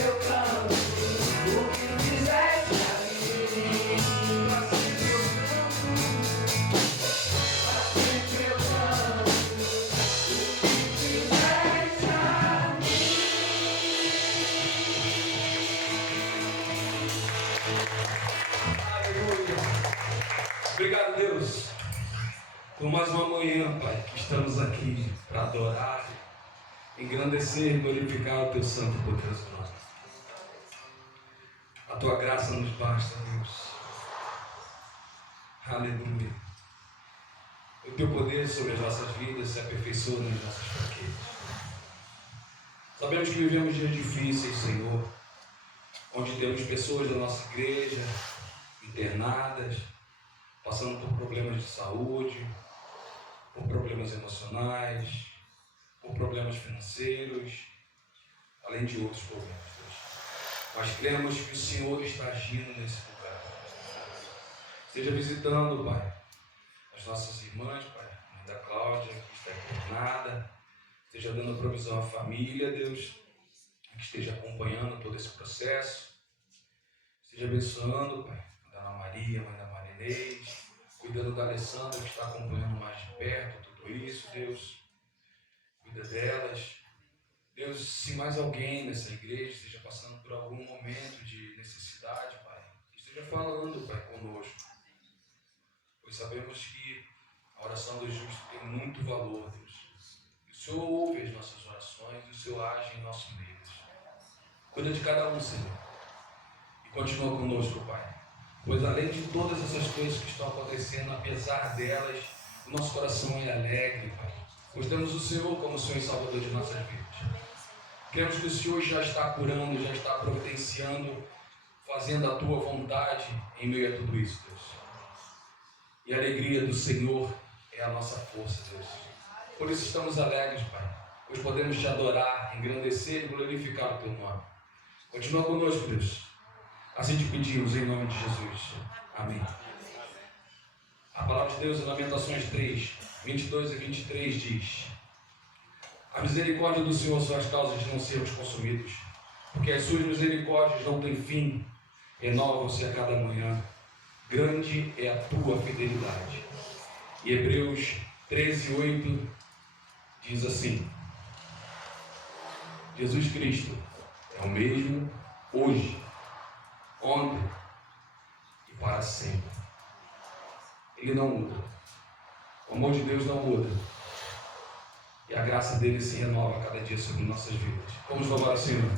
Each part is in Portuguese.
eu canto o que fizeste a mim. Pra sempre eu canto, pra sempre eu canto o que fizeste a mim. Aleluia. Obrigado, Deus, por mais uma manhã, Pai, que estamos aqui para adorar, engrandecer e glorificar o Teu santo e poderoso nome. A Tua graça nos basta, Deus. Aleluia. O Teu poder sobre as nossas vidas se aperfeiçoa nas nossas fraquezas. Sabemos que vivemos dias difíceis, Senhor, onde temos pessoas da nossa igreja internadas, passando por problemas de saúde, por problemas emocionais, por problemas financeiros, além de outros problemas, Deus. Mas cremos que o Senhor está agindo nesse lugar. Esteja visitando, Pai, as nossas irmãs, Pai, a mãe da Cláudia, que está internada. Esteja dando provisão à família, Deus, que esteja acompanhando todo esse processo. Esteja abençoando, Pai, a Dona Maria, a mãe da Marinês, cuidando da Alessandra, que está acompanhando mais de perto tudo isso, Deus. Cuida delas. Deus, se mais alguém nessa igreja esteja passando por algum momento de necessidade, Pai, esteja falando, Pai, conosco. Pois sabemos que a oração do justo tem muito valor, Deus. O Senhor ouve as nossas orações e o Senhor age em nosso meio, Deus. Cuida de cada um, Senhor. E continua conosco, Pai. Pois além de todas essas coisas que estão acontecendo, apesar delas, o nosso coração é alegre, Pai. Pois temos o Senhor como o Senhor e Salvador de nossas vidas. Cremos que o Senhor já está curando, já está providenciando, fazendo a Tua vontade em meio a tudo isso, Deus. E a alegria do Senhor é a nossa força, Deus. Por isso estamos alegres, Pai, pois podemos Te adorar, engrandecer e glorificar o Teu nome. Continua conosco, Deus. Assim Te pedimos, em nome de Jesus. Amém. A palavra de Deus em Lamentações 3, 22 e 23 diz: a misericórdia do Senhor são as causas de não sermos consumidos, porque as suas misericórdias não têm fim, renovam-se a cada manhã. Grande é a tua fidelidade. E Hebreus 13, 8 diz assim: Jesus Cristo é o mesmo hoje, ontem e para sempre. Ele não muda. O amor de Deus não muda. E a graça dele se renova a cada dia sobre nossas vidas. Vamos louvar o Senhor.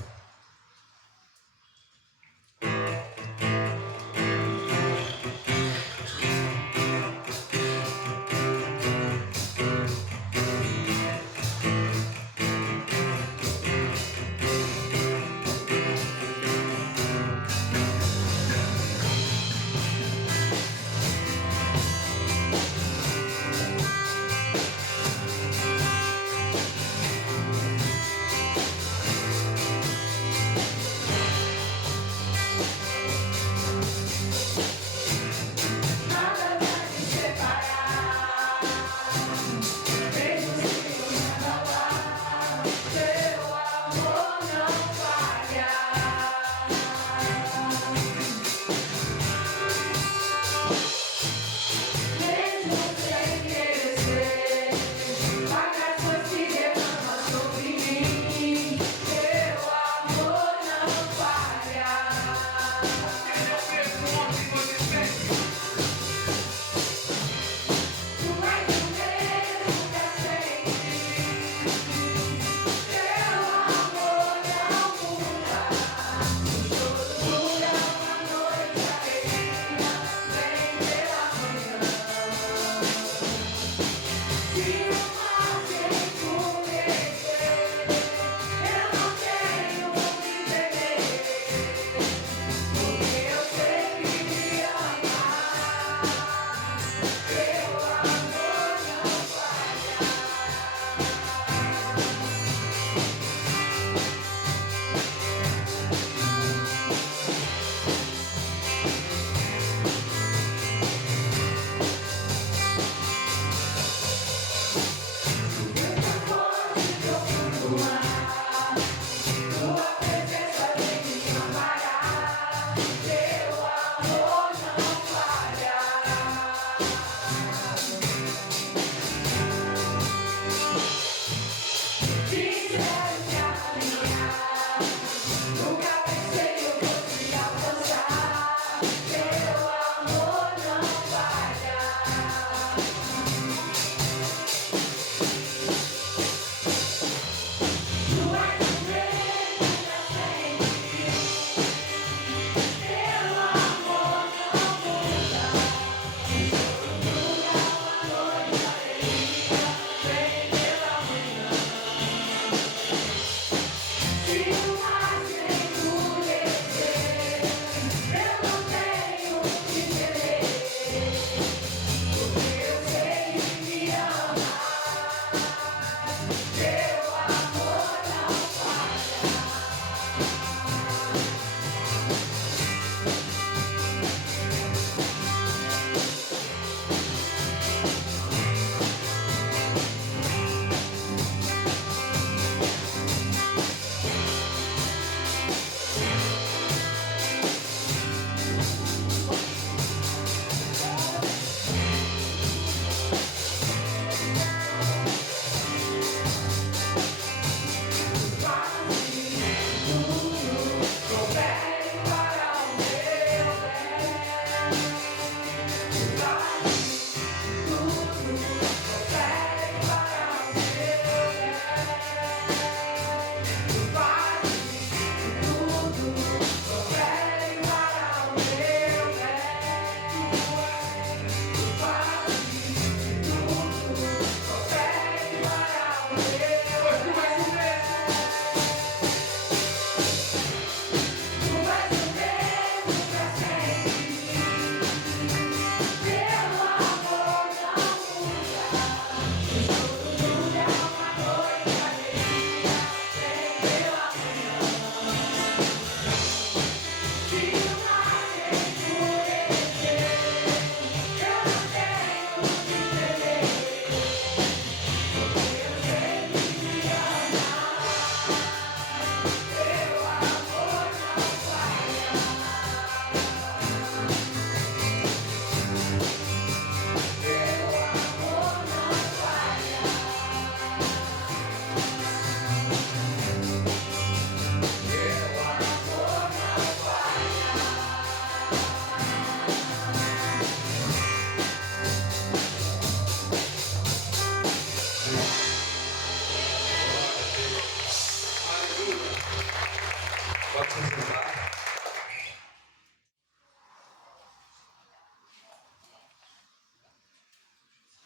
tá?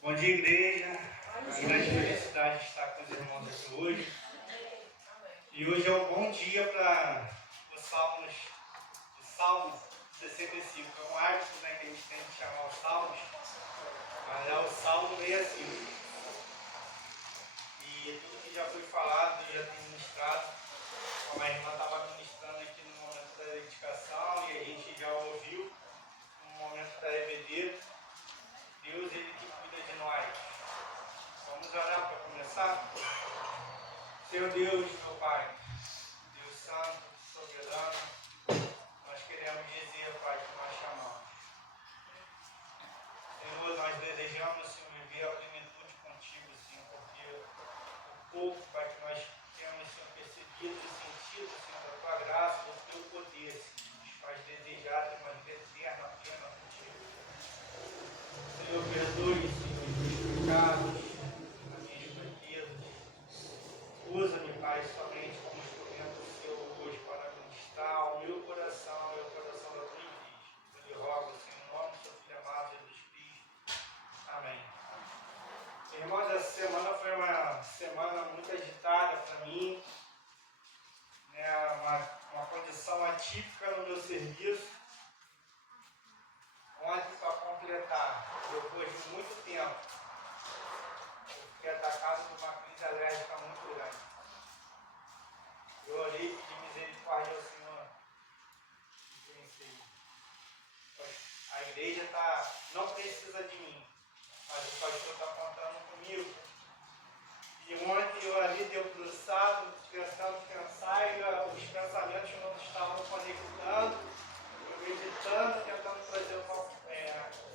Bom dia, igreja. Uma grande felicidade de estar com os irmãos aqui hoje. E hoje é um bom dia para os Salmos 65. É um hábito, né, que a gente tem de chamar os Salmos, mas é o Salmo 65. E tudo que já foi falado, já tem ministrado, como a irmã estava ministrando aqui no momento da dedicação, e a gente já ouviu no momento da EBD, Deus, Ele que cuida de nós. Vamos orar para começar? Senhor Deus, meu Pai, Deus Santo, Soberano, nós queremos dizer, Pai, que nós chamamos. Senhor, nós desejamos, Senhor, viver a plenitude contigo, Senhor, porque o pouco, Pai, que nós temos, Senhor, percebido e sentido, Senhor, da Tua graça, do Teu poder, Senhor, nos faz desejar ter uma vida eterna plena contigo. Senhor, perdoe, Senhor, os meus pecados, as minhas fraquezas. Usa-me, Pai, somente como instrumento seu hoje para ministrar o meu coração e o coração da tua igreja. Eu lhe rogo, Senhor, em nome do seu Filho amado, Jesus Cristo. Amém. Irmãos, essa semana foi uma semana muito agitada para mim, né? Uma condição atípica no meu serviço. Ontem, para completar, depois de muito tempo, eu fiquei atacado por uma crise alérgica muito grande. Eu orei e pedi misericórdia ao Senhor. E pensei, a igreja não precisa de mim, mas o pastor está contando comigo. E ontem eu ali debruçado, tentando pensar, e os pensamentos não estavam conectando, eu meditando, tentando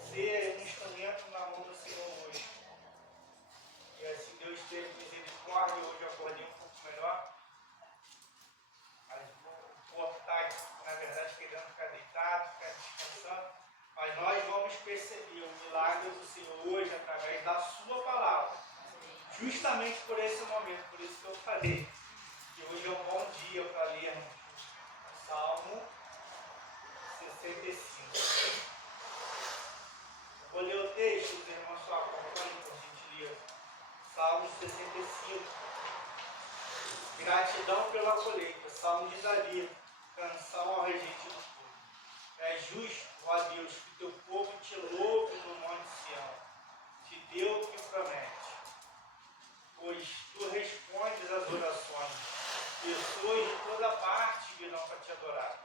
ser um instrumento na mão do Senhor hoje. E assim Deus teve misericórdia, hoje eu acordei um pouco melhor. Mas o corpo está, na verdade, querendo ficar deitado, ficar descansando. Mas nós vamos perceber o milagre do Senhor hoje através da sua palavra. Justamente por esse momento, por isso que eu falei que hoje é um bom dia para lermos o Salmo 65. Eu vou ler o texto, os irmãos só acompanhem, por gentileza. Salmo 65. Gratidão pela colheita. Salmo de Davi. Canção ao regente do povo. É justo, ó Deus, que teu povo te louve no monte Sião. Te deu o que promete. Pois tu respondes às orações. Pessoas de toda parte virão para te adorar.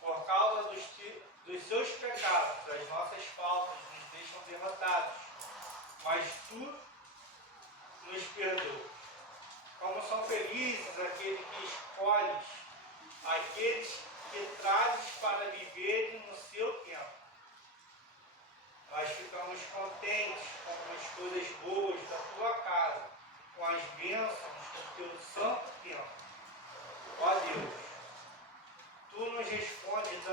Por causa dos seus pecados, as nossas faltas nos deixam derrotados. Mas tu nos perdoa. Como são felizes aqueles que escolhes, aqueles que trazes para viverem no seu tempo. Nós ficamos contentes com as coisas boas da tua casa, com as bênçãos do teu santo tempo. Ó Deus, tu nos respondes,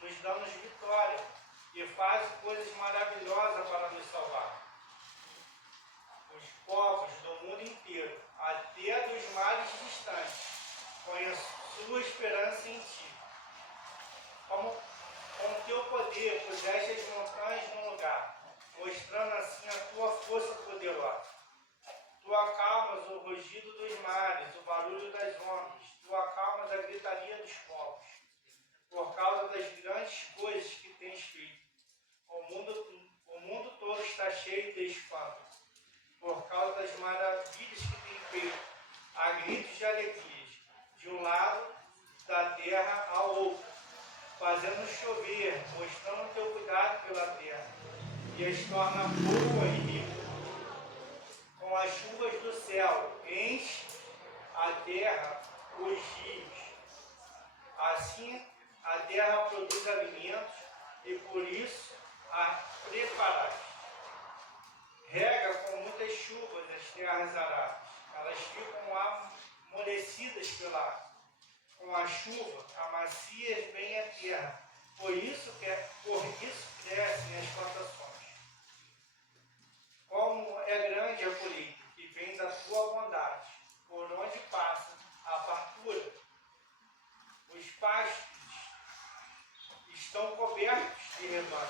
nos dando vitória e fazes coisas maravilhosas para nos salvar. Os povos do mundo inteiro, até dos mares distantes, põem a sua esperança em ti. Com teu poder puseste as montanhas no lugar, mostrando assim a tua força poderosa. Tu acalmas o rugido dos mares, o barulho das ondas, tu acalmas a gritaria dos povos, por causa das grandes coisas que tens feito. O mundo todo está cheio de espanto, por causa das maravilhas que tem feito, há gritos de alegria, de um lado da terra ao outro, fazendo chover, mostrando o teu cuidado pela terra, e as torna boa e rica. Com as chuvas do céu, enche a terra os rios. Assim, a terra produz alimentos, e por isso a preparaste. Rega com muitas chuvas as terras arábias, elas ficam amolecidas pela água. Com a chuva, amacias bem a terra, por isso crescem as plantações. Como é grande a colheita, que vem da tua bondade, por onde passa a fartura. pastos estão cobertos de rebanho,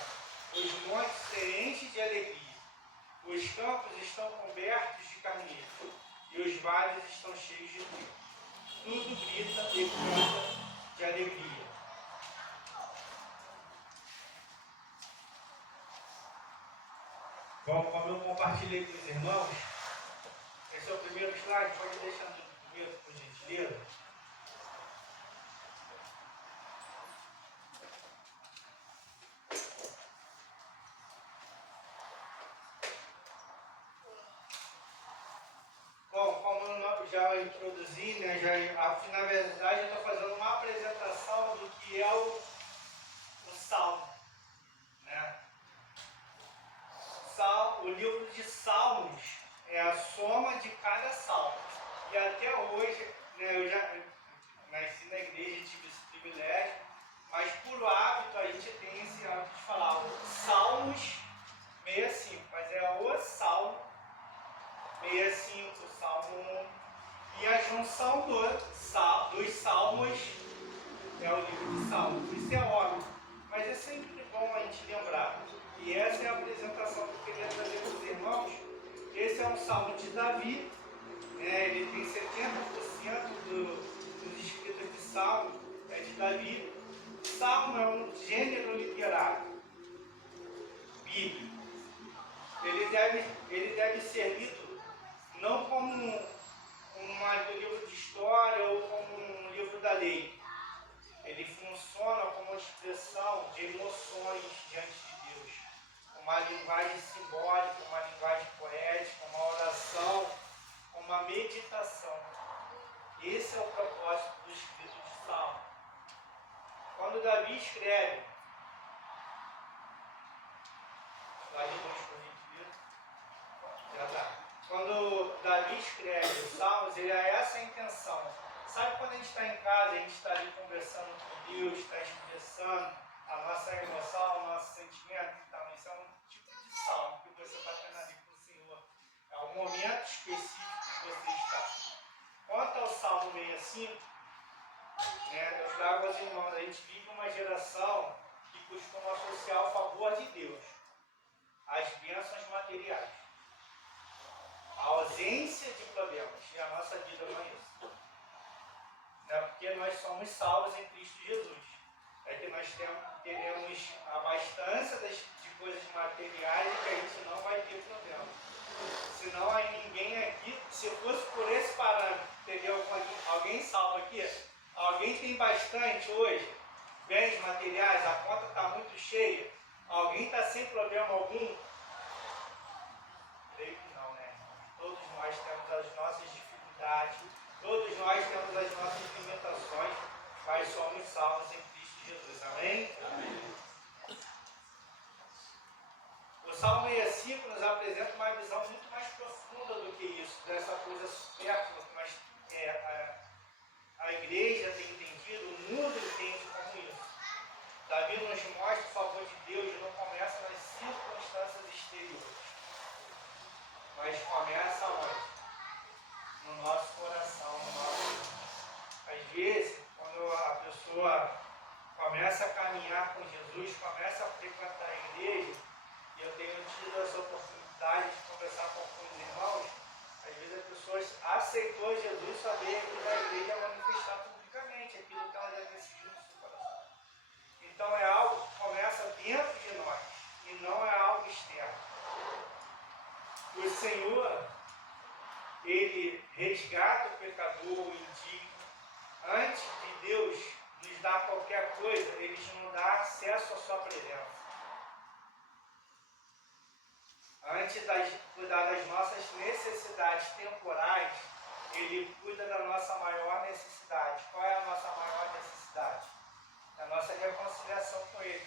os montes se enchem de alegria, os campos estão cobertos de carneiros, e os vales estão cheios de trigo. Tudo grita e canta de alegria. Bom, como eu compartilhei com os irmãos, esse é o primeiro slide, pode deixar no primeiro, por gentileza. Bom, como eu já introduzi, né, na verdade eu estou fazendo uma apresentação do que é o Salmo. Né? O livro de Salmos é a soma de cada salmo. E até hoje, né, eu já nasci na igreja e tive esse privilégio, mas por hábito a gente tem esse hábito de falar o Salmos 65, mas é o Salmo 65, o Salmo 1. E a junção dos salmos é o livro de Salmos. Isso é óbvio, mas é sempre bom a gente lembrar. E essa é a apresentação que eu queria trazer para os irmãos. Esse é um salmo de Davi, né? Ele tem 70% dos escritos de salmo é de Davi. Salmo é um gênero literário, bíblico. Ele deve ser lido não como um livro de história ou como um livro da lei. Ele funciona como uma expressão de emoções diante de Deus. Uma linguagem simbólica, uma linguagem poética, uma oração, uma meditação. Esse é o propósito do escrito de Salmo. Quando Davi escreve, quando Davi escreve os Salmos, ele é essa a intenção. Sabe quando a gente está em casa, a gente está ali conversando com Deus, está expressando a nossa emoção, o nosso sentimento? Então, isso é um tipo de salmo que você está tendo ali com o Senhor. É um momento específico que você está. Quanto ao Salmo 65, né, eu trago aos irmãos, a gente vive uma geração que costuma associar o favor de Deus às bênçãos materiais, a ausência de problemas, e a nossa vida não é isso. Não é porque nós somos salvos em Cristo Jesus. É que nós teremos a abastança de coisas materiais e que a gente não vai ter problema. Senão aí ninguém aqui, se fosse por esse parâmetro, entendeu? Alguém salvo aqui? Alguém tem bastante hoje? Bens materiais, a conta está muito cheia? Alguém está sem problema algum? Creio que não, né? Todos nós temos as nossas dificuldades, todos nós temos as nossas limitações, mas somos salvos em Cristo Jesus. Amém? Amém. O Salmo 65 nos apresenta uma visão muito mais profunda do que isso, dessa coisa supérflua que a igreja tem entendido, o mundo entende como isso. Davi nos mostra o favor de Deus e não começa nas circunstâncias exteriores, mas começa onde? No nosso coração, no nosso. Às vezes, quando a pessoa começa a caminhar com Jesus, começa a frequentar a igreja, e eu tenho tido essa oportunidade de conversar com alguns irmãos, às vezes a pessoa aceitou Jesus, só veio aqui da igreja manifestar publicamente aquilo que ela já decidiu no seu coração. Então é algo que começa dentro de nós, e não é algo externo. O Senhor, Ele resgata o pecador, o indigno. Antes de Deus nos dar qualquer coisa, Ele nos dá acesso à sua presença. Antes de cuidar das nossas necessidades temporais, Ele cuida da nossa maior necessidade. Qual é a nossa maior necessidade? A nossa reconciliação com Ele.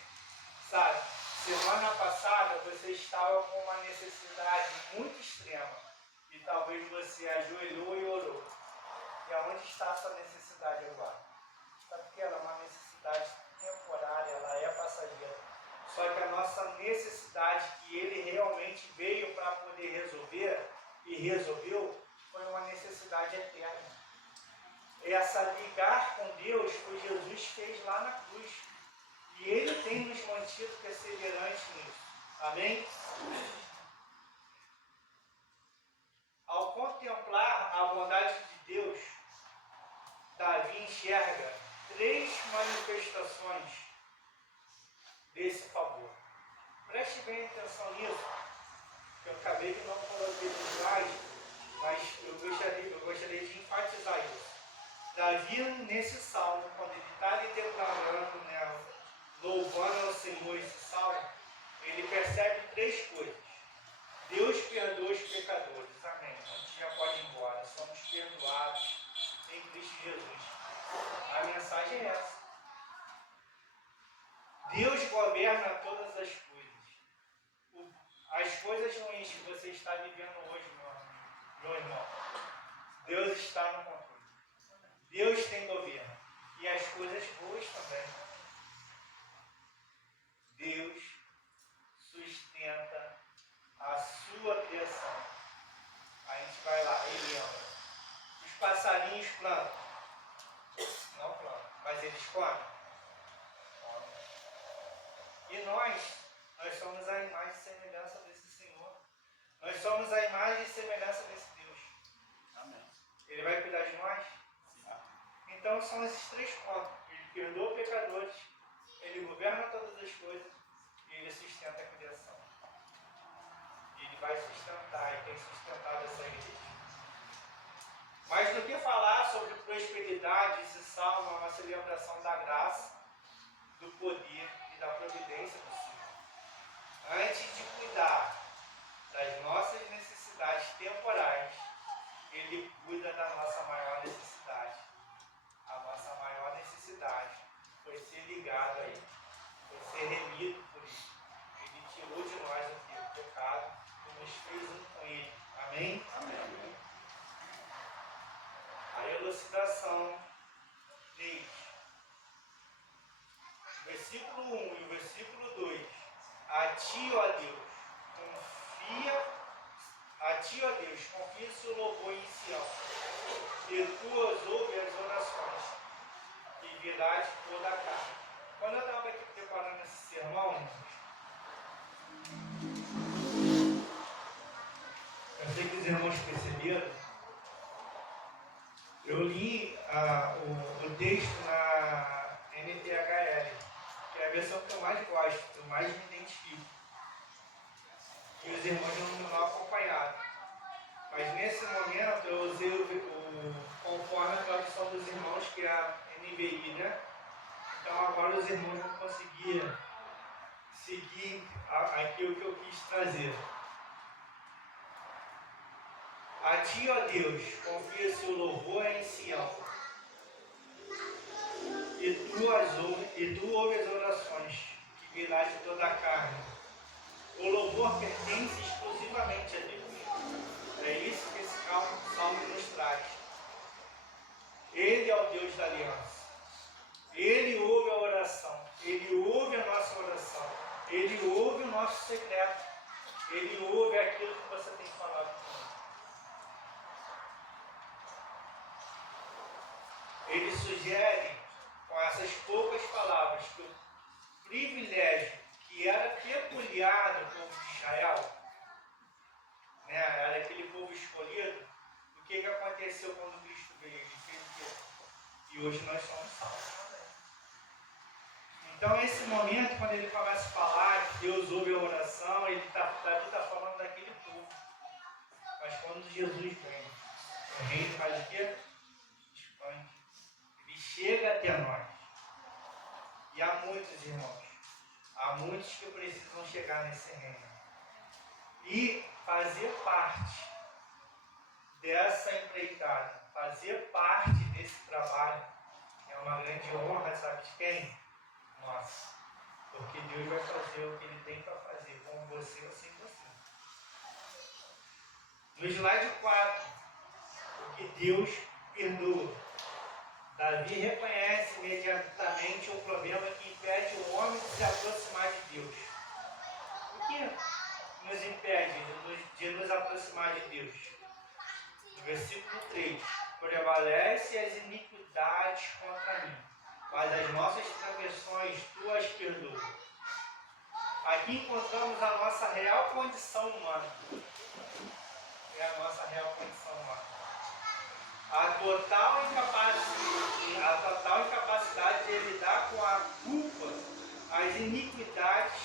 Sabe, semana passada você estava com uma necessidade muito extrema e talvez você ajoelhou e orou. E aonde está a sua necessidade agora? Sabe que ela é uma necessidade temporária, ela é passageira. Só que a nossa necessidade que Ele realmente veio para poder resolver e resolveu foi uma necessidade eterna. Essa ligar com Deus foi Jesus Jesus fez lá na cruz. E Ele tem nos mantido perseverantes nisso. Amém? Ao contemplar a bondade de Deus, Davi enxerga 3 manifestações desse favor. Preste bem atenção nisso, que eu acabei de não coloquei no slide, mas eu gostaria de enfatizar isso. Davi, nesse salmo, quando ele está ali declarando, né, louvando ao Senhor esse salmo, ele percebe 3 coisas. Deus perdoa os pecadores. Amém. A gente já pode ir embora. Somos perdoados em Cristo Jesus. A mensagem é essa. Deus governa todas as coisas. As coisas ruins que você está vivendo hoje, meu irmão, Deus está no controle. Deus tem governo. E as coisas boas também. Deus sustenta a sua criação. A gente vai lá, ele ama. Os passarinhos plantam. Não plantam, mas eles comem. E nós somos a imagem e semelhança desse Senhor. Nós somos a imagem e semelhança desse Deus. Amém. Ele vai cuidar de nós? Sim. Então são esses 3 pontos. Ele perdoa pecadores, ele governa todas as coisas e ele sustenta a criação. Ele vai sustentar e tem sustentado essa igreja. Mas do que falar sobre prosperidade, esse salmo é uma celebração da graça, do poder e da providência do Senhor. Antes de cuidar das nossas necessidades temporais, Ele cuida da nossa maior necessidade. A nossa maior necessidade foi ser ligado a Ele, foi ser remido por Ele. Ele tirou de nós o pecado e nos fez um com Ele. Amém? Amém. A elucidação diz, versículo 1 e o versículo 2, a ti, ó Deus, confia seu louvor em Sião, e tuas ouve as orações, e virás toda a carne. Quando eu estava aqui preparando esse sermão, eu sei que os irmãos perceberam, eu li o texto na NTHL, que é a versão que eu mais gosto, que eu mais me identifico. E os irmãos não acompanharam. Mas nesse momento eu usei conforme a tradução dos irmãos, que é a NVI, né? Então agora os irmãos vão conseguir seguir aquilo que eu quis trazer. A ti, ó Deus, confia seu louvor em Sião, e tu ouve as orações, que virás de toda a carne. O louvor pertence exclusivamente a Deus. É isso que esse salmo nos traz. Ele é o Deus da aliança. Ele ouve a oração. Ele ouve a nossa oração. Ele ouve o nosso secreto. Ele ouve aquilo que você tem falado com ele. Ele sugere, com essas poucas palavras, que o privilégio que era peculiar do povo de Israel, né, era aquele povo escolhido, o que aconteceu quando Cristo veio? Ele fez o quê? E hoje nós somos salvos também. Então, esse momento, quando ele começa a falar que Deus ouve a oração, Davi está falando daquele povo. Mas quando Jesus vem, o reino faz o quê? Expande. Ele chega até nós. E há muitos irmãos, há muitos que precisam chegar nesse reino. E fazer parte dessa empreitada, fazer parte desse trabalho, é uma grande honra, sabe de quem? Nossa. Porque Deus vai fazer o que Ele tem para fazer com você ou sem você. No slide 4, o que Deus perdoa. Davi reconhece imediatamente o problema que impede o homem de se aproximar de Deus. O que nos impede de nos aproximar de Deus? No versículo 3, prevalece as iniquidades contra mim. mas as nossas transgressões tu as perdoas. Aqui encontramos a nossa real condição humana. É a nossa real condição humana. A total incapacidade de lidar com a culpa, as iniquidades,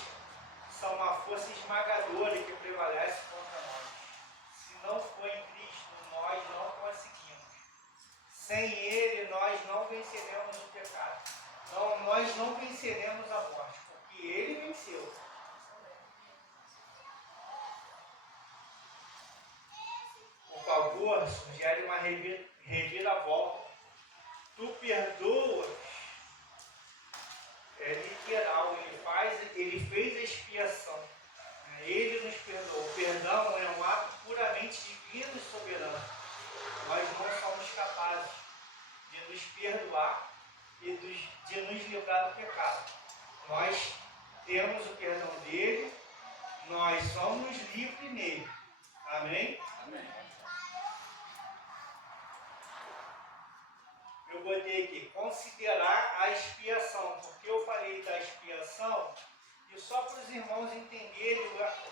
são uma força esmagadora que prevalece contra nós. Se não for em Cristo, nós não conseguimos. Sem Ele, nós não venceremos o pecado. Não, nós não venceremos a morte, porque Ele venceu. Por favor, sugere uma reviravolta. Tu perdoas, é literal, ele fez a expiação. Ele nos perdoou. O perdão é um ato puramente divino e soberano. Nós não somos capazes de nos perdoar e de nos livrar do pecado. Nós temos o perdão dele, nós somos livres nele. Amém? Amém. Eu botei aqui, considerar a expiação, porque eu falei da expiação e só para os irmãos entenderem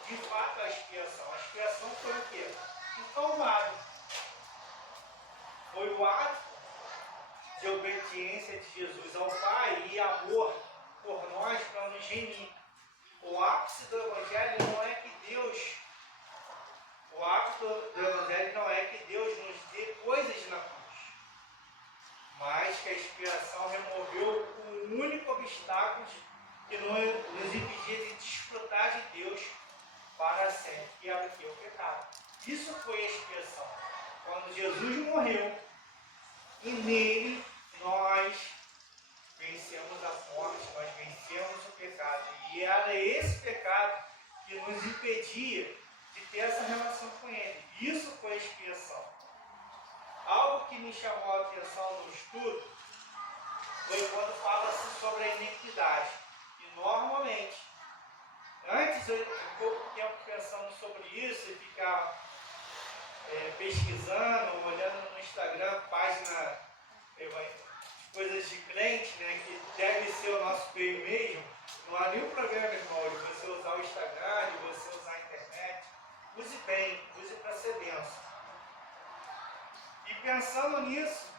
de fato a expiação. A expiação foi o quê? O Calvário. Foi o ato de obediência de Jesus ao Pai e amor por nós para nos remir. O ápice do Evangelho não é que Deus, o ápice do Evangelho não é que Deus nos dê coisas na cruz, mas que a expiação removeu o único obstáculo que nos impedia de desfrutar de Deus para sempre, que era o pecado. Isso foi a expiação. Quando Jesus morreu, e nele nós vencemos a morte, nós vencemos o pecado. E era esse pecado que nos impedia de ter essa relação com Ele. Isso foi a expiação. Algo que me chamou a atenção no estudo foi quando fala-se sobre a iniquidade. E normalmente, antes eu fiquei pouco tempo pensando sobre isso e ficava pesquisando, olhando no Instagram, página de coisas de crente, né, que deve ser o nosso meio mesmo. Não há nenhum problema, irmão, de você usar o Instagram, de você usar a internet. Use bem, use para ser bênção. E pensando nisso,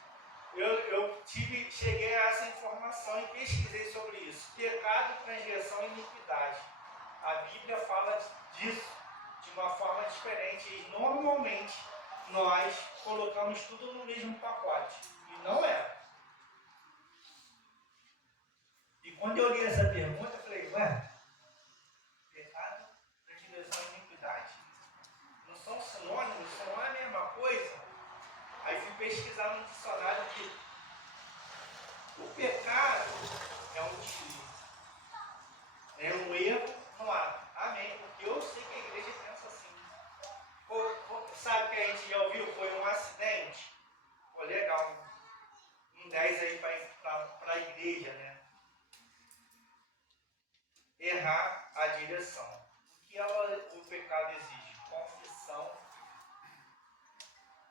eu cheguei a essa informação e pesquisei sobre isso. Pecado, transgressão e iniquidade. A Bíblia fala disso de uma forma diferente. E normalmente nós colocamos tudo no mesmo pacote. E não é. E quando eu li essa pergunta, eu falei, ué, pecado, transgressão e iniquidade não são sinônimos, não é a mesma coisa? Aí fui pesquisar no dicionário que o pecado é um desvio, é um erro no ato. Amém? Porque eu sei que a igreja pensa assim. Sabe o que a gente já ouviu? Foi um acidente. Pô, legal. Um 10 aí para a igreja, né? Errar a direção. O que o pecado exige? Confissão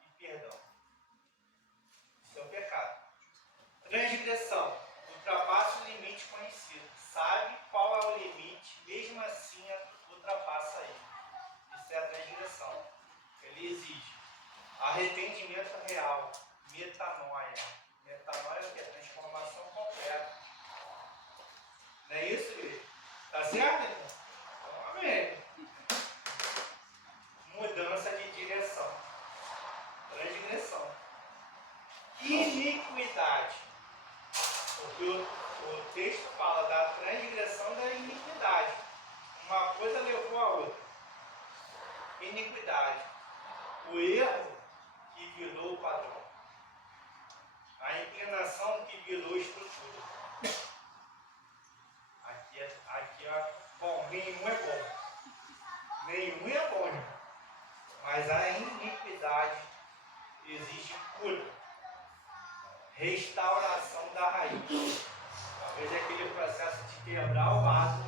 e perdão. Isso é o pecado. Transgressão. Ultrapassa o limite conhecido. Sabe qual é o limite, mesmo assim ultrapassa ele. Isso é a transgressão. Ele exige arrependimento real, metanoia. Metanoia é o que? Transformação completa. Não é isso, Luiz? Tá certo, irmão? Então, amém. Mudança de direção. Transgressão. Iniquidade. Porque o texto fala da transgressão e da iniquidade. Uma coisa levou a outra. Iniquidade. O erro que virou o padrão. A inclinação que virou estrutura. Aqui bom, nenhum é bom. Nenhum é bom, irmão. Mas a iniquidade exige cura. Restauração da raiz. Talvez é aquele processo de quebrar o vaso,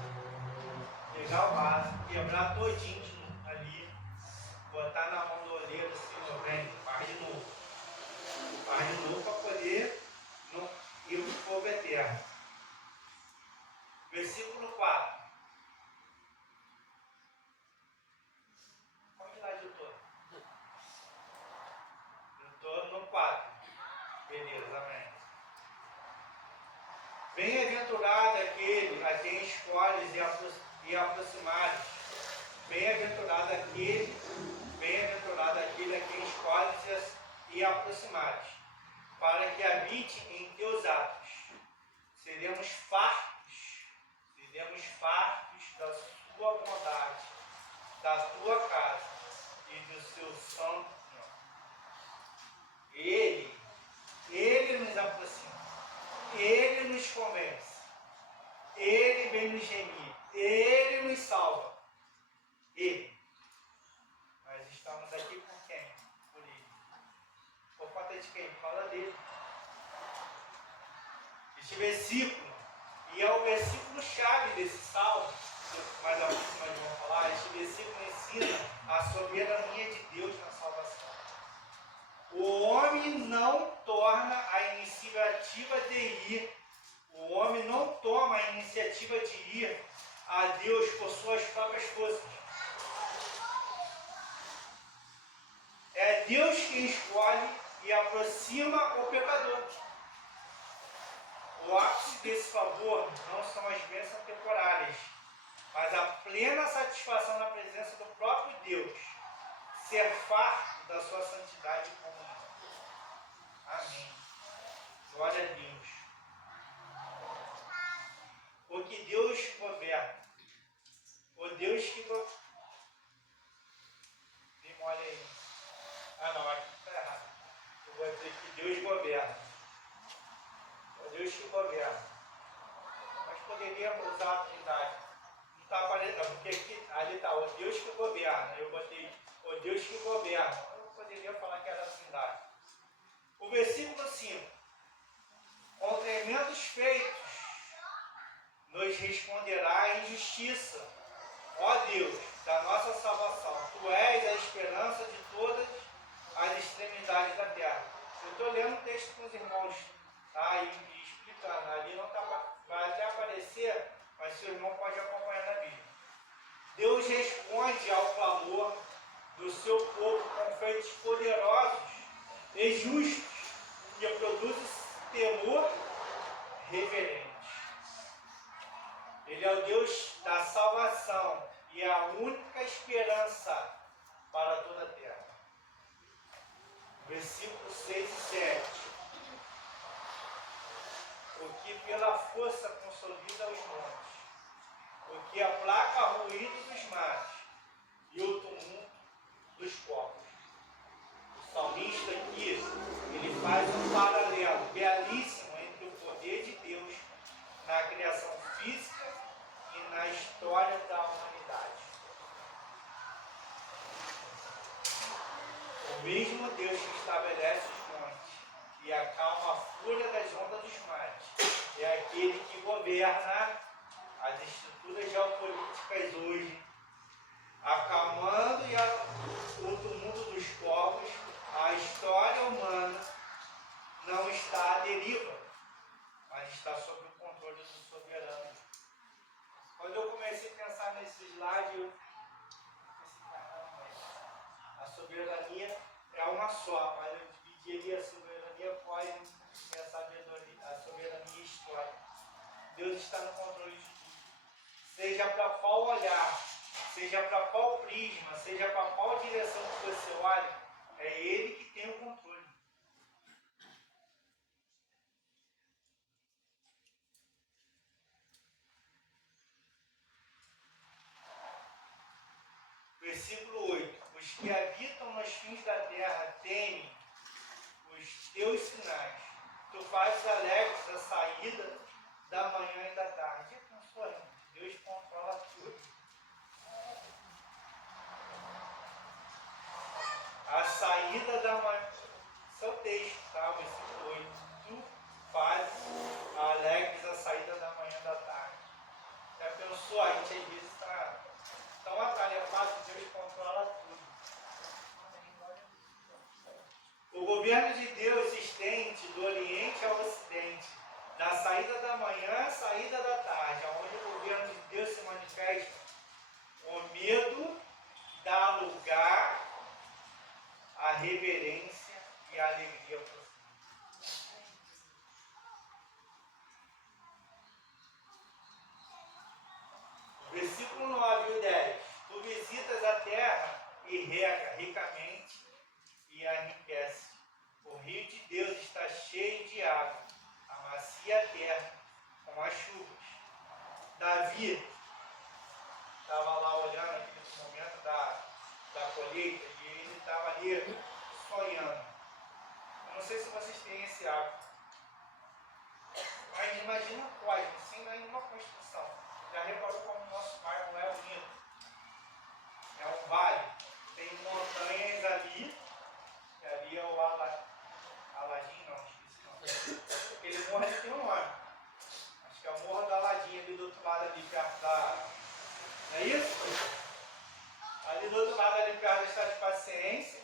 pegar o vaso, quebrar todinho ali, botar na mão do oleiro assim, vem, faz de novo. Faz de novo para poder e o fogo eterno. Versículo 4. Onde lá eu estou? Eu estou no 4. Beleza, amém. Bem-aventurado aquele a quem escolhes e aproximares. Bem-aventurado aquele a quem escolhes e aproximares, para que habite em teus atos. Seremos fartos da sua bondade, da tua casa e do seu santo nome. Ele nos aproxima, Ele nos convence, Ele vem nos remir, Ele nos salva. Ele. Nós estamos aqui por quem? Por Ele. Por conta de quem? Fala dele. Este versículo, e é o versículo chave desse salmo, mais à frente nós vamos falar, este versículo ensina a soberania de Deus na salvação. O homem não torna a iniciativa de ir, o homem não toma a iniciativa de ir a Deus por suas próprias forças. É Deus quem escolhe e aproxima o pecador. O ápice desse favor não são as bênçãos temporárias, mas a plena satisfação na presença do próprio Deus, ser farto da sua santidade e comunhão. Amém. Glória a Deus. Porque Deus governa. O Deus que governa. Olha aí. Ah não, aqui está errado. Eu vou dizer que Deus governa. O Deus que governa. Mas poderíamos usar a Trindade. Não está aparecendo, porque aqui, ali está, o Deus que governa. Eu botei o Deus que governa. Eu poderia falar que era a Trindade. O versículo 5. Com tremendos feitos nos responderá em justiça. Ó Deus, da nossa salvação, Tu és a esperança de todas as extremidades da terra. Eu estou lendo um texto com os irmãos, tá? E explicando. Ali não tá, vai até aparecer, mas seu irmão pode acompanhar na Bíblia. Deus responde ao clamor do seu povo com feitos poderosos e justos, que produzem temor reverente. Ele é o Deus da salvação e a única esperança para toda a terra. Versículos 6 e 7. O que pela força consolida os montes, o que aplaca o ruído dos mares e o tumulto dos povos. O salmista aqui, ele faz um paralelo belíssimo entre o poder de Deus na criação física e na história da humanidade. O mesmo Deus que estabelece os montes e acalma a fúria das ondas dos mares é aquele que governa as estruturas geopolíticas hoje, acalmando o tumulto dos povos. A história humana não está à deriva, mas está sob o controle do soberano. Quando eu comecei a pensar nesse slide, eu pensei, caramba, a soberania é uma só, mas eu dividi ali a soberania cósmica e a soberania histórica. Deus está no controle de tudo. Seja para qual olhar, seja para qual prisma, seja para qual direção que você olhe, é Ele que tem o controle. Versículo 8. Os que habitam nos fins da terra temem os teus sinais. Tu fazes alegres a saída da manhã e da tarde. Já pensou, irmão? Deus controla tudo. A saída da manhã. Esse é o texto, tá? Versículo 8. Tu fazes alegres a saída da manhã e da tarde. Já pensou? A gente às vezes está tão atarefado que Deus controla tudo. O governo de Deus se estende do Oriente ao Ocidente, saída da manhã, saída da tarde, onde o governo de Deus se manifesta. O medo dá lugar à reverência e à alegria profunda. Versículo 9 e 10. Tu visitas a terra e rega ricamente e a enriquece. O rio de Deus está cheio de água, amacia a terra com as chuvas. Davi estava lá olhando aqui nesse momento da colheita e ele estava ali sonhando. Eu não sei se vocês têm esse hábito, mas imagina um código, sem nenhuma construção. Já reparou como o nosso mar não é bonito? É um vale, tem montanhas ali, que ali é o Aladim, não, esqueci não. Aquele morro ali tem um nome. Acho que é o Morro da Aladim, ali do outro lado, ali perto da... Não é isso? Ali do outro lado, ali perto da Estrada de Paciência,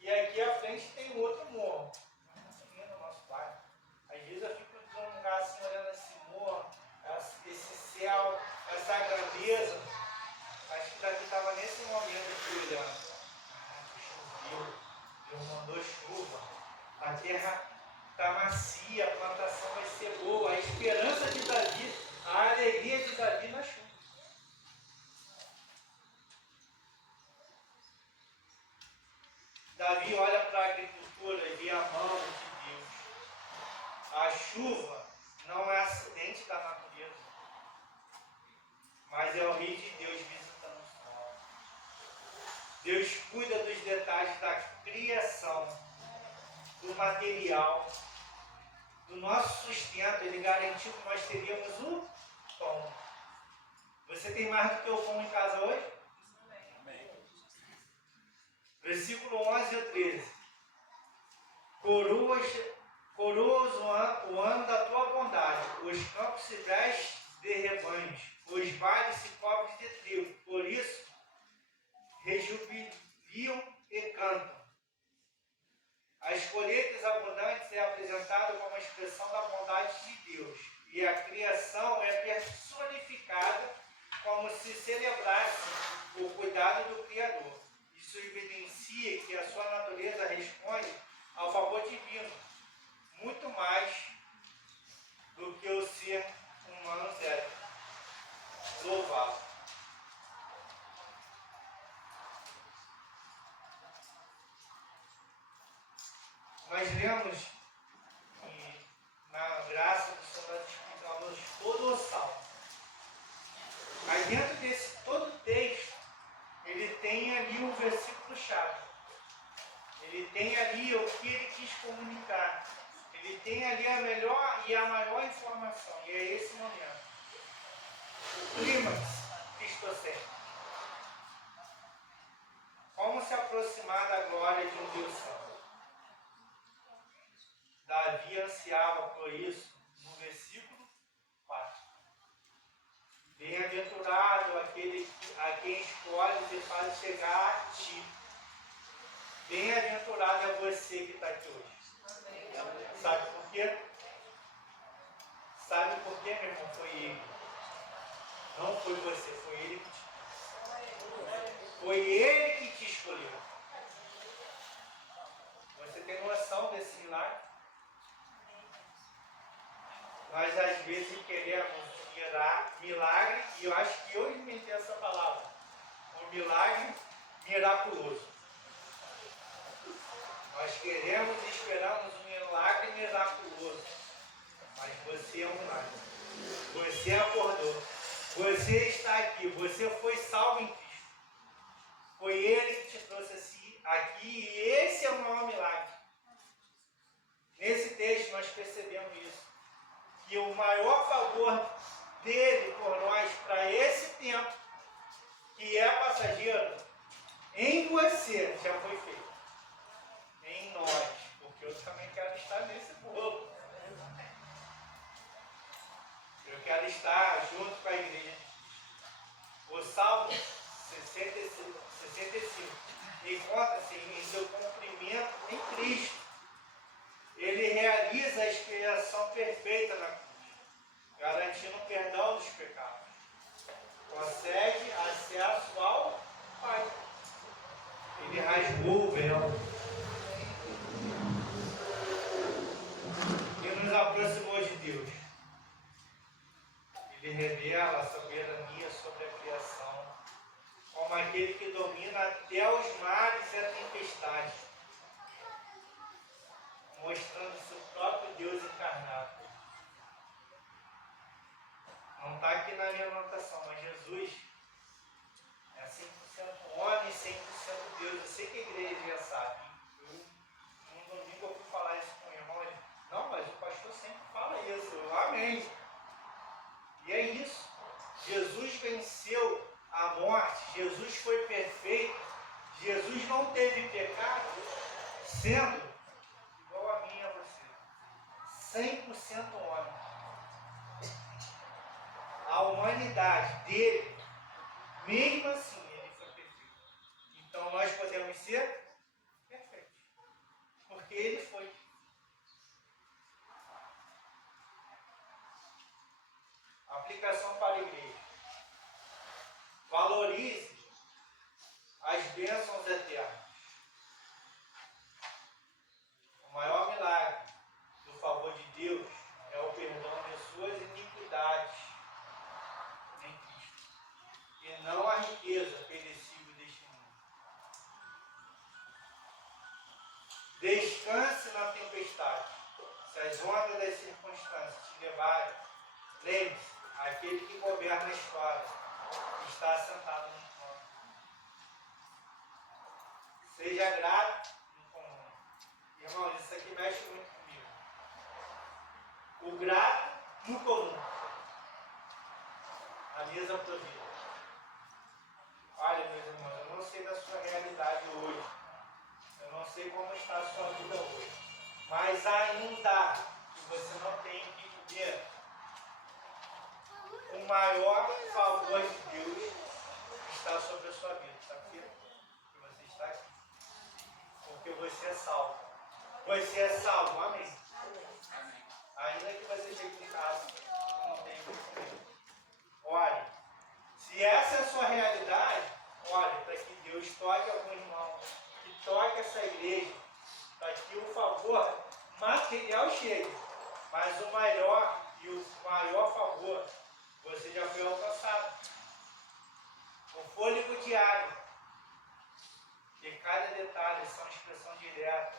e aqui à frente tem outro morro. No nosso bairro. Às vezes eu fico num lugar assim, olhando esse morro, esse céu, essa grandeza. Acho que Davi estava nesse momento aqui olhando. Choveu, Deus mandou chuva, a terra está macia, a plantação vai ser boa, a esperança de Davi, a alegria de Davi na chuva. Davi olha para a agricultura e vê a mão de Deus. A chuva não é acidente da natureza, mas é o Rei de Deus visitando o solo. Deus cuida dos detalhes da criação, do material, do nosso sustento. Ele garantiu que nós teríamos o pão. Você tem mais do que o pão em casa hoje? Amém. Versículo 11 e 13. Coroas o ano da tua bondade, os campos se vestem de rebanhos, os vales se cobrem de trigo, por isso rejubilam e cantam. As colheitas abundantes é apresentada como a expressão da bondade de Deus, e a criação é personificada como se celebrasse o cuidado do Criador. Isso evidencia que a sua natureza responde ao favor divino, muito mais do que o ser humano deve louvá-lo. Nós lemos que na graça do Senhor nós explicamos todo o salmo. Mas dentro desse todo o texto, ele tem ali um versículo-chave. Ele tem ali o que ele quis comunicar. Ele tem ali a melhor e a maior informação. E é esse momento. O clímax cristocêntrico. Como se aproximar da glória de um Deus santo. Davi ansiava por isso no versículo 4. Bem-aventurado aquele a quem escolhes e faz chegar a ti. Bem-aventurado é você que está aqui hoje. Sabe por quê? Sabe por quê, meu irmão? Foi ele. Não foi você, foi ele que te escolheu. Foi ele que te escolheu. Você tem noção desse milagre? Nós às vezes queremos milagre, e eu acho que eu inventei essa palavra. Um milagre miraculoso. Nós queremos e esperamos um milagre miraculoso. Mas você é um milagre. Você acordou. Você está aqui. Você foi salvo em Cristo. Foi Ele que te trouxe aqui, e esse é o maior milagre. Nesse texto nós percebemos isso. Que o maior favor dele por nós para esse tempo, que é passageiro, em você já foi feito. Em nós, porque eu também quero estar nesse bolo. Eu quero estar junto com a igreja. O Salmo 65 encontra-se em seu cumprimento em Cristo. Ele realiza a expiação perfeita na cruz. no perdão dos pecados. Concede acesso ao Pai. Ele rasgou o véu e nos aproximou de Deus. Ele revela a soberania sobre a criação, como aquele que domina até os mares e a tempestade, mostrando seu próprio Deus encarnado. Não está aqui na minha anotação, mas Jesus é 100% homem e 100% Deus. Eu sei que a igreja já sabe. No domingo eu fui falar isso com o irmão. Ele, não, mas o pastor sempre fala isso. Amém. E é isso. Jesus venceu a morte. Jesus foi perfeito. Jesus não teve pecado, sendo igual a mim e a você. 100% homem. A humanidade dele, mesmo assim, ele foi perfeito. Então nós podemos ser perfeitos. Porque ele foi. Aplicação para a igreja. Valorize as bênçãos eternas. O maior milagre do favor de Deus é o perdão de suas iniquidades em Cristo, e não a riqueza perecível deste mundo. Descanse na tempestade. Se as ondas das circunstâncias te levarem, lembre-se, aquele que governa a história está sentado no trono. Seja grato no comum. Irmãos, isso aqui mexe muito comigo. O grato no comum. A mesa provida. Olha, meus irmãos, eu não sei da sua realidade hoje. Eu não sei como está a sua vida hoje. Mas ainda que você não tenha que viver, o maior favor de Deus está sobre a sua vida. Sabe por quê? Porque você está aqui. Porque você é salvo. Você é salvo, amém. Ainda que você chegue em casa, não tenha que comer. Olhe, se essa é a sua realidade, olhe, para que Deus toque algum irmão, que toque essa igreja, para que o favor material chegue. Mas o maior e o maior favor, você já foi alcançado. O fôlego diário, de cada detalhe, são expressão direta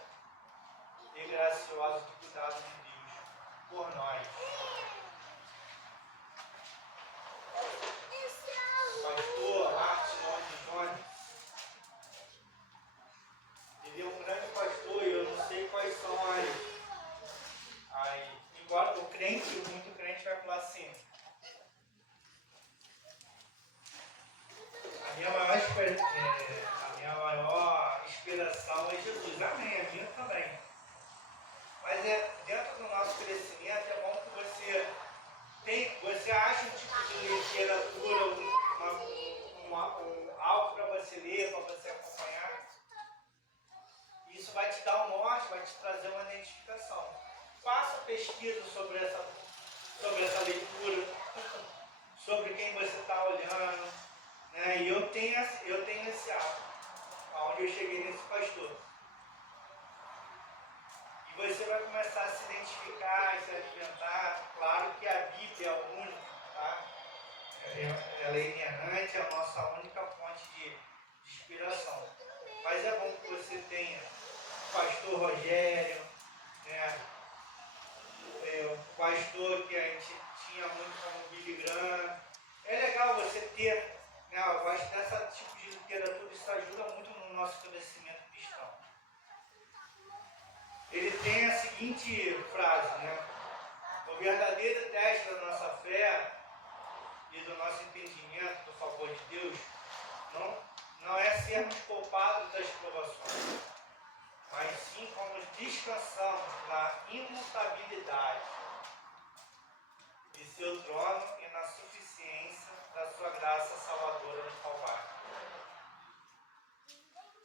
e graciosa do cuidado de Deus por nós. Pastor Martin Jones, ele é um grande pastor e eu não sei quais são embora o crente, muito crente vai falar assim, a minha maior inspiração é Jesus. Amém, a minha também. Mas dentro do nosso crescimento é bom que você acha um tipo de literatura, algo para você ler, para você acompanhar. Isso vai te dar um norte, vai te trazer uma identificação. Faça pesquisa sobre essa leitura, sobre quem você está olhando. Né? E eu tenho esse hábito, onde eu cheguei nesse pastor. E você vai começar a se identificar e se alimentar. Claro que a Bíblia é a única, tá? Ela é inerrante, é a nossa única fonte de inspiração. Mas é bom que você tenha o pastor Rogério, né? O pastor que a gente tinha muito como Billy Graham. É legal você ter, né? Eu gosto dessa tipo de literatura, isso ajuda muito no nosso crescimento cristão. Ele tem a seguinte frase, né? O verdadeiro teste da nossa fé e do nosso entendimento do favor de Deus não é sermos poupados das provações, mas sim como descansamos na imutabilidade de seu trono e na suficiência da sua graça salvadora no Calvário.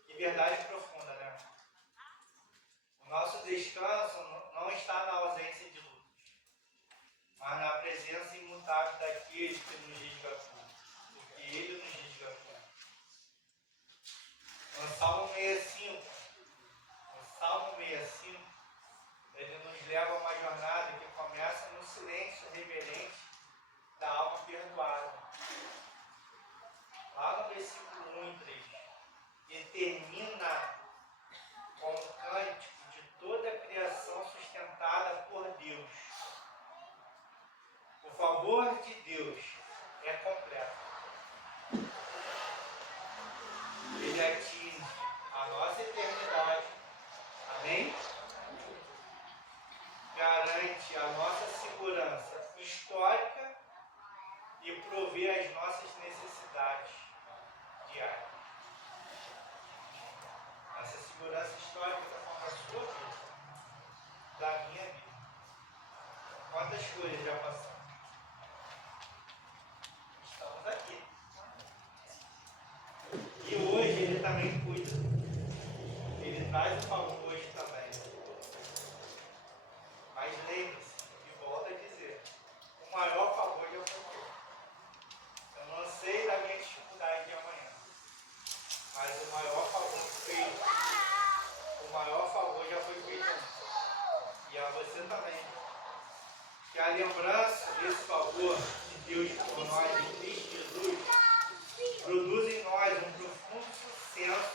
Que verdade profunda, né? O nosso descanso não está na ausência de lutas, mas na presença imutável aquele que nos resgatou, porque Ele nos resgatou. No Salmo 65, ele nos leva a uma jornada que começa no silêncio reverente da alma perdoada. Lá no versículo 1 e 3. E termina com um cântico de toda a criação sustentada por Deus. O favor de Deus é completo. Ele atinge a nossa eternidade. Amém? Garante a nossa segurança histórica e provê as nossas necessidades diárias. Essa segurança histórica está falando da sua vida, da minha vida. Quantas coisas já passamos? Estamos aqui. E hoje Ele também cuida. Ele traz o favor hoje também. Mas lembre-se, e volto a dizer, o maior favor já foi feito. Eu não sei da minha dificuldade de amanhã, mas o maior favor feito. O maior favor já foi feito. E a você também. Que a lembrança desse favor de Deus por nós em Cristo Jesus produz em nós um profundo senso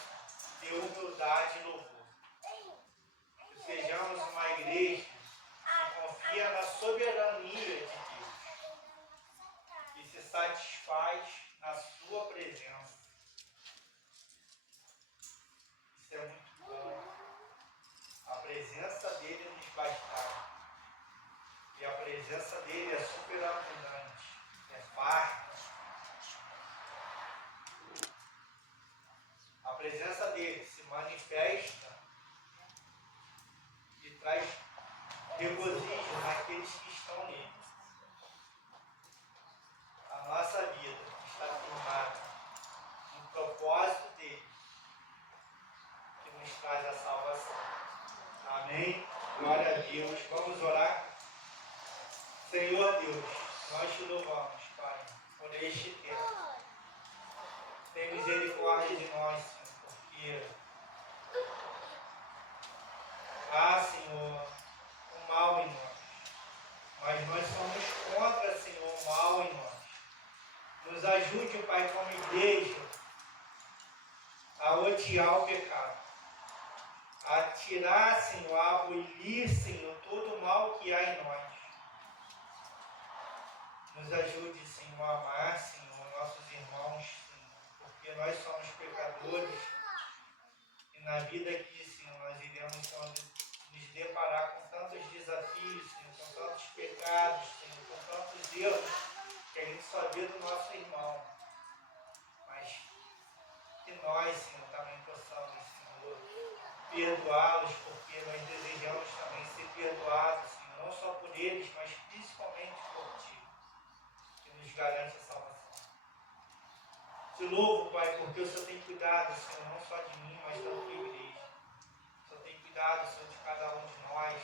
de humildade e louvor. Que sejamos uma igreja que confia na soberania de Deus e se satisfaz na sua presença. Isso é muito bom. A presença dele nos bastará. E a presença dele é superabundante, é farta. A presença dele se manifesta e traz regozijo naqueles que estão nele. A nossa vida está firmada no propósito dele, que nos traz a salvação. Amém? Glória a Deus. Vamos orar. Senhor Deus, nós te louvamos, Pai, por este tempo. Tem misericórdia de nós, Senhor, porque há, Senhor, o mal em nós. Mas nós somos contra, Senhor, o mal em nós. Nos ajude, Pai, como igreja, a odiar o pecado. A tirar, Senhor, a abolir, Senhor, todo o mal que há em nós. Nos ajude, Senhor, a amar, Senhor, nossos irmãos, Senhor, porque nós somos pecadores e na vida aqui, Senhor, nós iremos nos deparar com tantos desafios, Senhor, com tantos pecados, Senhor, com tantos erros que a gente só vê do nosso irmão. Mas que nós, Senhor, também possamos, Senhor, perdoá-los, porque nós desejamos também ser perdoados, Senhor, não só por eles, mas principalmente por Ti, que nos garante a salvação. Te louvo, Pai, porque o Senhor tem cuidado, Senhor, não só de mim, mas da Tua igreja. O Senhor tem cuidado, Senhor, de cada um de nós.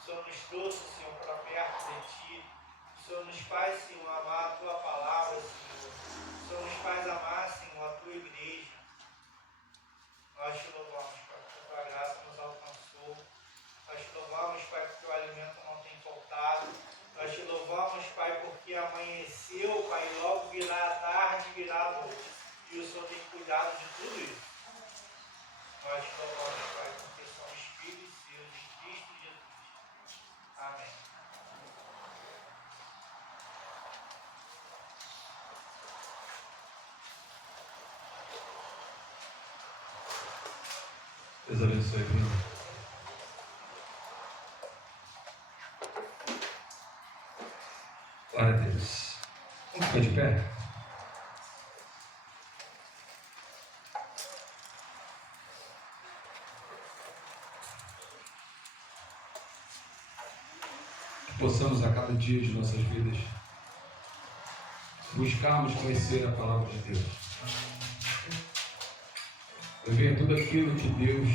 O Senhor nos trouxe, Senhor, para perto de Ti. O Senhor nos faz, Senhor, amar a Tua palavra, Senhor. O Senhor nos faz amar, Senhor, a Tua igreja. Nós te louvamos, Pai, porque a Tua graça nos alcançou. Nós te louvamos, Pai, porque o alimento não tem faltado. Nós te louvamos, Pai, porque amanheceu, Pai, e logo virá a tarde, virá a noite. E o Senhor tem cuidado de tudo isso. Nós te louvamos, Pai, porque somos filhos seus em Cristo Jesus. Amém. Deus abençoe, viu? Glória a Deus. Vamos ficar de pé? Que possamos a cada dia de nossas vidas buscarmos conhecer a palavra de Deus. Viver tudo aquilo que Deus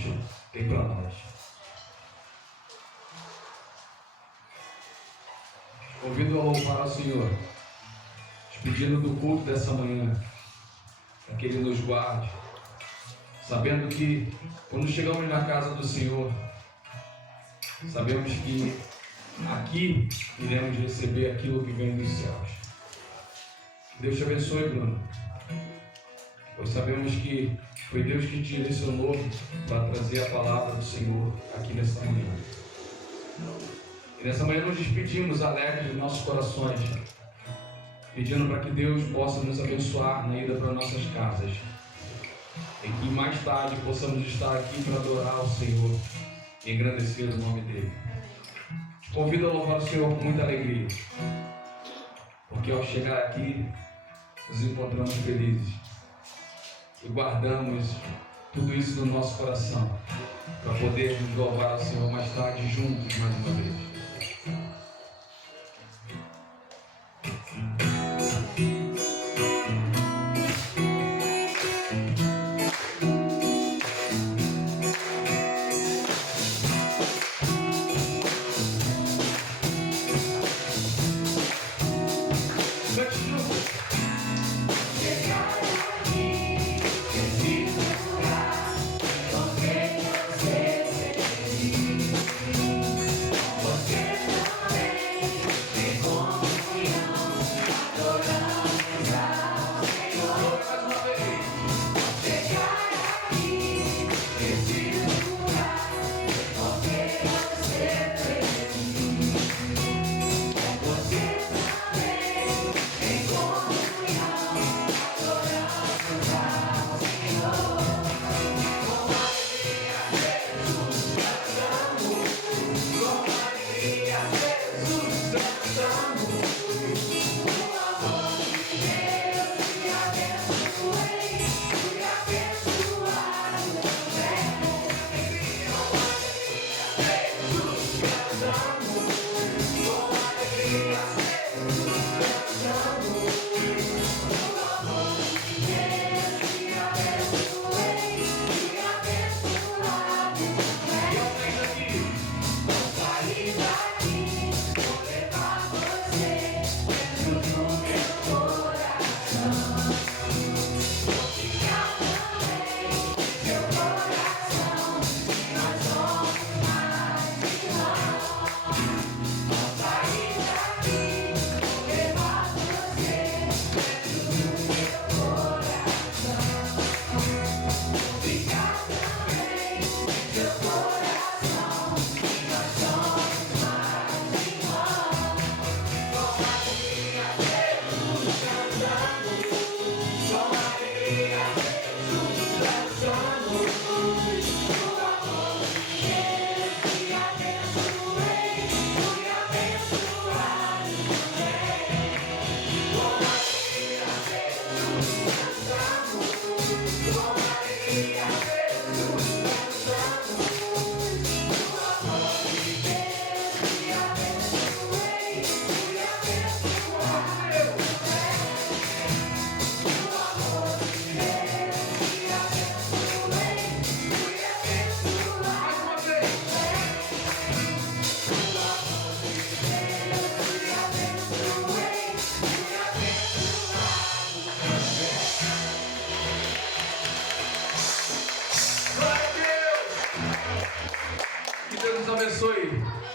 tem para nós. Convido a louvar ao Senhor pedindo do culto dessa manhã, para que Ele nos guarde, sabendo que quando chegamos na casa do Senhor, sabemos que aqui iremos receber aquilo que vem dos céus. Deus te abençoe, Bruno, pois sabemos que foi Deus que te direcionou para trazer a palavra do Senhor aqui nessa manhã. E nessa manhã nos despedimos alegres de nossos corações, pedindo para que Deus possa nos abençoar na ida para nossas casas, e que mais tarde possamos estar aqui para adorar ao Senhor e engrandecer o nome dEle. Te convido a louvar o Senhor com muita alegria, porque ao chegar aqui nos encontramos felizes e guardamos tudo isso no nosso coração para poder nos louvar ao Senhor mais tarde juntos mais uma vez.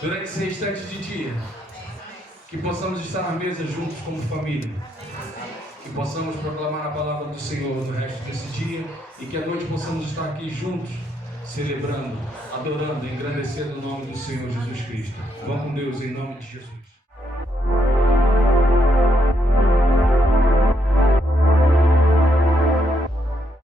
Durante esse restante de dia, que possamos estar à mesa juntos como família, que possamos proclamar a palavra do Senhor no resto desse dia e que à noite possamos estar aqui juntos, celebrando, adorando e engrandecendo o nome do Senhor Jesus Cristo. Vamos com Deus em nome de Jesus.